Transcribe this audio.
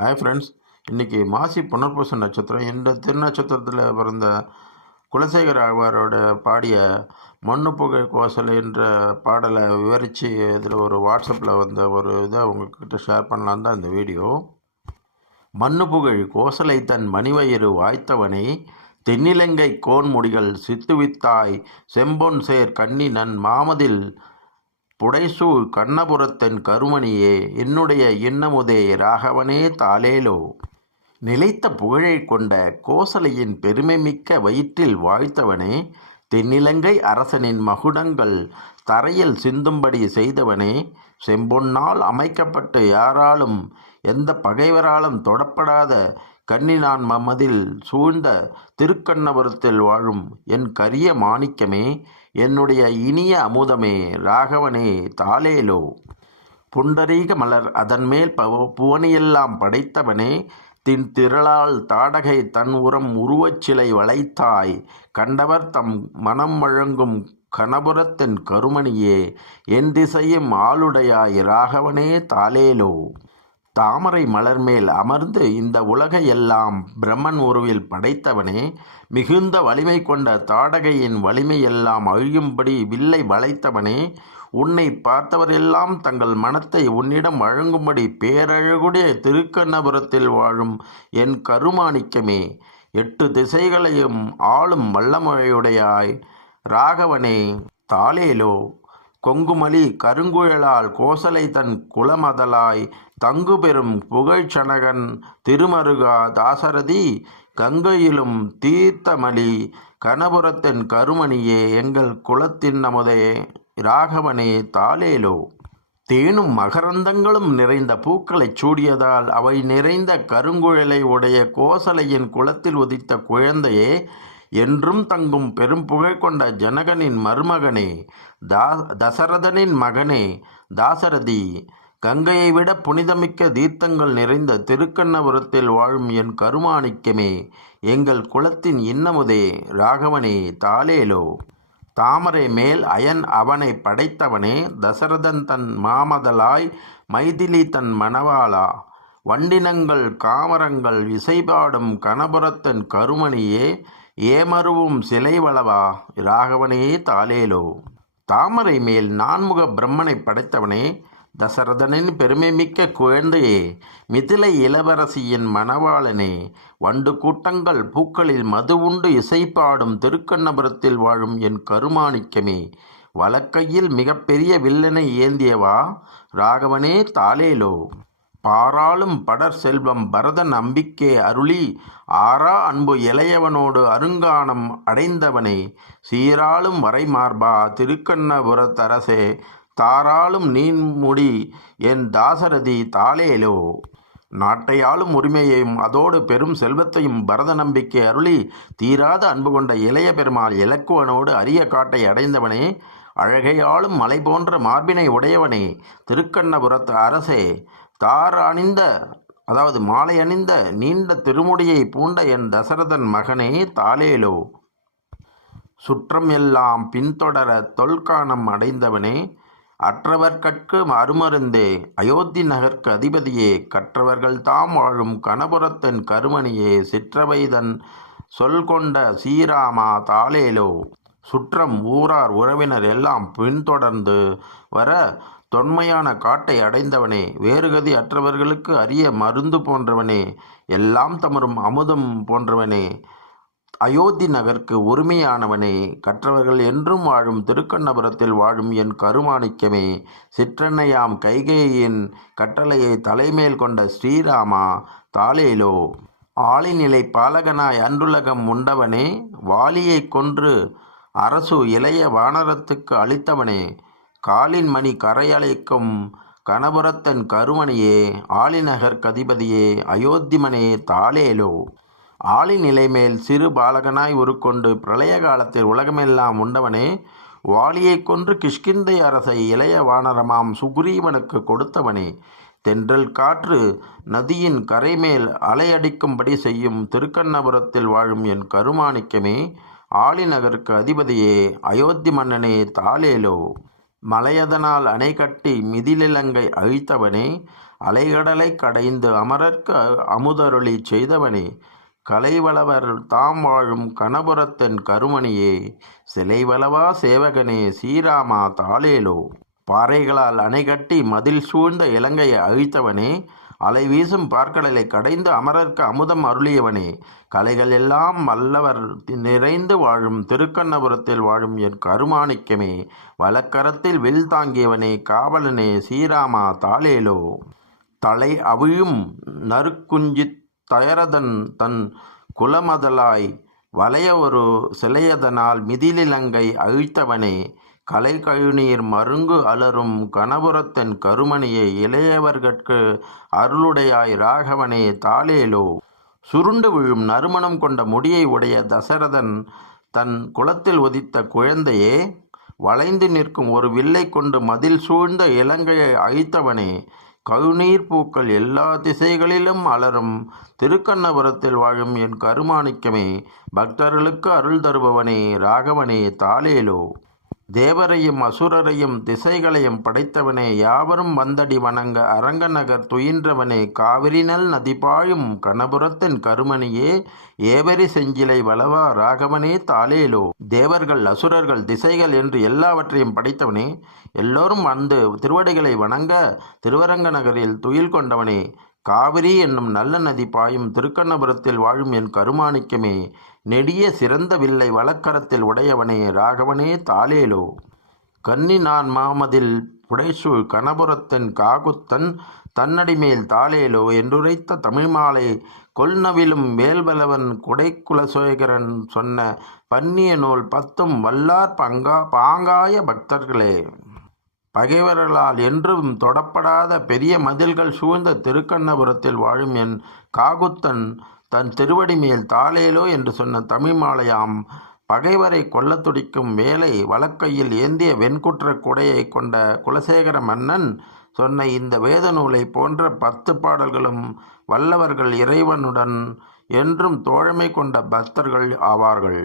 Hi friends, இன்றைக்கி மாசி புனர்பூச நட்சத்திரம். இந்த திருநட்சத்திரத்தில் பிறந்த குலசேகர ஆழ்வாரோட பாடிய மண்ணு புகை கோசலை என்ற பாடலை விவரித்து இதில் ஒரு வாட்ஸ்அப்பில் வந்த ஒரு இதை உங்கள்கிட்ட ஷேர் பண்ணலான் தான் இந்த வீடியோ. மண்ணு புகழ் கோசலை தன் மணிவயிறு வாய்த்தவனை தென்னிலங்கை கோன்முடிகள் சித்துவித்தாய் செம்பொன் சேர் கண்ணி நன் மாமதில் புடைசூழ் கண்ணபுரத்தன் கருமணியே என்னுடைய இன்னமுதே ராகவனே தாலேலோ. நிலைத்த புகழை கொண்ட கோசலையின் பெருமைமிக்க வயிற்றில் வாழ்த்தவனே, தென்னிலங்கை அரசனின் மகுடங்கள் தரையில் சிந்தும்படி செய்தவனே, செம்பொன்னால் அமைக்கப்பட்டு யாராலும் எந்த பகைவராலும் தொடப்படாத கன்னினான் மமதில் சூழ்ந்த திருக்கண்ணபுரத்தில் வாழும் என் கரிய மாணிக்கமே, என்னுடைய இனிய அமுதமே, ராகவனே தாலேலோ. புண்டரீக மலர் அதன்மேல் புவனியெல்லாம் படைத்தவனே, திரளால் தாடகை தன் உரம் உருவச் சிலை வளைத்தாய் கண்டவர் தம் மனம் வழங்கும் கணபுரத்தின் கருமணியே, என் திசையும் ஆளுடையாய் ராகவனே தாலேலோ. தாமரை மலர்மேல் அமர்ந்து இந்த உலகை எல்லாம் பிரம்மன் உருவில் படைத்தவனே, மிகுந்த வலிமை கொண்ட தாடகையின் வலிமையெல்லாம் அழியும்படி வில்லை வளைத்தவனே, உன்னை பார்த்தவரெல்லாம் தங்கள் மனத்தை உன்னிடம் வழங்கும்படி பேரழகுடைய திருக்கண்ணபுரத்தில் வாழும் என் கருமாணிக்கமே, 8 திசைகளையும் ஆளும் வல்லமுறையுடையாய் ராகவனே தாலேலோ. கொங்குமலி கருங்குழலால் கோசலை தன் குலமதலாய் தங்கு பெறும் புகழ்ச்சனகன் திருமருகா தாசரதி கங்கையிலும் தீர்த்தமலி கணபுரத்தின் கருமணியே எங்கள் குலத்தின் நமுதே ராகவனே தாலேலோ. தேனும் மகரந்தங்களும் நிறைந்த பூக்களைச் சூடியதால் அவை நிறைந்த கருங்குழலை உடைய கோசலையின் குலத்தில் உதித்த குழந்தையே, என்றும் தங்கும் பெரும் புகழ் கொண்ட ஜனகனின் மருமகனே, தசரதனின் மகனே தாசரதி, கங்கையை விட புனிதமிக்க தீர்த்தங்கள் நிறைந்த திருக்கண்ணபுரத்தில் வாழும் என் கருமாணிக்கமே, எங்கள் குலத்தின் இன்னமுதே ராகவனே தாலேலோ. தாமரை மேல் அயன் அவனை படைத்தவனே, தசரதன் தன் மாமதலாய் மைதிலி தன் மணவாளா, வண்டினங்கள் காமரங்கள் இசைபாடும் கணபுரத்தன் கருமணியே, ஏமருவும் சிலைவளவா ராகவனே தாலேலோ. தாமரை மேல் நான்முக பிரம்மனை படைத்தவனே, தசரதனின் பெருமைமிக்க குழந்தையே, மிதிலை இளவரசியின் மணவாளனே, வண்டு கூட்டங்கள் பூக்களில் மது உண்டு இசைப்பாடும் திருக்கண்ணபுரத்தில் வாழும் என் கருமாணிக்கமே, வலக்கையில் மிகப்பெரிய வில்லனை ஏந்தியவா ராகவனே தாலேலோ. பாராளும் படர் செல்வம் பரதன் அம்பிக்கே அருளி ஆரா அன்பு இளையவனோடு அருங்கானம் அடைந்தவனே, சீராளும் வரைமார்பா திருக்கண்ணபுரத்தரசே, தாராளும் நீன்முடி என் தாசரதி தாலேலோ. நாட்டையாளும் உரிமையையும் அதோடு பெரும் செல்வத்தையும் பரத நம்பிக்கை அருளி தீராத அன்பு கொண்ட இளைய பெருமாள் இலக்குவனோடு அரிய காட்டை அடைந்தவனே, அழகையாளும் மலை போன்ற மார்பினை உடையவனே, திருக்கண்ணபுரத்து அரசே, மாலை அணிந்த நீண்ட திருமுடியை பூண்ட என் தசரதன் மகனே தாலேலோ. சுற்றம் எல்லாம் பின்தொடர தொல்கானம் அடைந்தவனே, அற்றவர்கட்கு அருமருந்தே, அயோத்தி நகர்க்கு அதிபதியே, கற்றவர்கள் தாம் வாழும் கணபுரத்தின் கருமணியே, சிற்றவைதன் சொல் கொண்ட சீராமா தாலேலோ. சுற்றம் ஊரார் உறவினர் எல்லாம் பின்தொடர்ந்து வர தொன்மையான காட்டை அடைந்தவனே, வேறுகதி அற்றவர்களுக்கு அரிய மருந்து போன்றவனே, எல்லாம் தமரும் அமுதம் போன்றவனே, அயோத்தி நகர்க்கு உரிமையானவனே, கற்றவர்கள் என்றும் வாழும் திருக்கண்ணபுரத்தில் வாழும் என் கருமாணிக்கமே, சிற்றன்னையாம் கைகேயின் கட்டளையை தலைமேல் கொண்ட ஸ்ரீராமா தாலேலோ. ஆளிநிலை பாலகனாய் அன்றுலகம் உண்டவனே, வாலியை கொன்று அரசு இளைய வானரத்துக்கு அளித்தவனே, காலின் மணி கரையழைக்கும் கணபுரத்தன் கருமணியே, ஆளிநகர் கதிபதியே, அயோத்திமனே தாலேலோ. ஆளிநிலை மேல் சிறு பாலகனாய் உருக்கொண்டு பிரளய காலத்தில் உலகமெல்லாம் உண்டவனே, வாலியை கொன்று கிஷ்கிந்தை அரசை இளைய வானரமாம் சுக்ரீவனுக்கு கொடுத்தவனே, தென்றல் காற்று நதியின் கரைமேல் அலையடிக்கும்படி செய்யும் திருக்கண்ணபுரத்தில் வாழும் என் கருமாணிக்கமே, ஆளிநகருக்கு அதிபதியே, அயோத்தி மன்னனே தாலேலோ. மலையதனால் அணை கட்டி மிதிலிலங்கை அழித்தவனே, அலைகடலை கடைந்து அமரர்க்கு அமுதருளி செய்தவனே, கலைவளவர் தாம் வாழும் கணபுரத்தென் கருமணியே, சிலைவளவா சேவகனே ஸ்ரீராமா தாளேலோ. பாறைகளால் அணைகட்டி மதில் சூழ்ந்த இலங்கையை அழித்தவனே, அலை வீசும் பார்க்கடலை கடைந்து அமரர்க்கு அமுதம் அருளியவனே, கலைகள் எல்லாம் வல்லவர் நிறைந்து வாழும் திருக்கண்ணபுரத்தில் வாழும் என் கருமாணிக்கமே, வலக்கரத்தில் வில் தாங்கியவனே, காவலனே ஸ்ரீராமா தாளேலோ. தலை அவிழும் நறுக்குஞ்சித் தயரதன் தன் குலமதலாய் வளைய ஒரு சிலையதனால் மிதிலிலங்கை அழித்தவனே, கலை கழுநீர் மருங்கு அலரும் கணபுரத்தன் கருமணியை, இளையவர்கட்கு அருளுடையாய் ராகவனே தாளேலோ. சுருண்டு விழும் நறுமணம் கொண்ட முடியை உடைய தசரதன் தன் குலத்தில் உதித்த குழந்தையே, வளைந்து நிற்கும் ஒரு வில்லை கொண்டு மதில் சூழ்ந்த இலங்கையை அழித்தவனே, கழுநீர் பூக்கள் எல்லா திசைகளிலும் அலரும் திருக்கண்ணபுரத்தில் வாழும் என் கருமாணிக்கமே, பக்தர்களுக்கு அருள் தருபவனே ராகவனே தாளேலோ. தேவரையும் அசுரரையும் திசைகளையும் படைத்தவனே, யாவரும் வந்தடி வணங்க அரங்கநகர் துயின்றவனே, காவிரிநல் நதிபாயும் கணபுரத்தின் கருமணியே, ஏவரி செஞ்சிலை வளவா ராகவனே தாளேலோ. தேவர்கள் அசுரர்கள் திசைகள் என்று எல்லாவற்றையும் படைத்தவனே, எல்லோரும் வந்து திருவடிகளை வணங்க திருவரங்க நகரில் துயில் கொண்டவனே, காவிரி என்னும் நல்ல நதி பாயும் திருக்கண்ணபுரத்தில் வாழும் என் கருமாணிக்கமே, நெடிய சிறந்த வில்லை வலக்கரத்தில் உடையவனே ராகவனே தாளேலோ. கன்னி நான் மாமதில் புடைசூழ் கணபுரத்தன் காகுத்தன் தன்னடிமேல் தாளேலோ என்றுரைத்த தமிழ்மாலை, கொல்நவிலும் வேல்வலவன் குடைக்குலசேகரன் சொன்ன பன்னிய நூல் 10 வல்லார் பாங்காய பக்தர்களே. பகைவர்களால் என்றும் தொடப்படாத பெரிய மதில்கள் சூழ்ந்த திருக்கண்ணபுரத்தில் வாழும் என் காகுத்தன் தன் திருவடி மேல் தாளேலோ என்று சொன்ன தமிழ்மாலையாம், பகைவரை கொல்ல துடிக்கும் வேலை வலக்கையில் ஏந்திய வெண்குற்ற குடையை கொண்ட குலசேகர மன்னன் சொன்ன இந்த வேத நூலை போன்ற 10 பாடல்களும் வல்லவர்கள் இறைவனுடன் என்றும் தோழமை கொண்ட பக்தர்கள் ஆவார்கள்.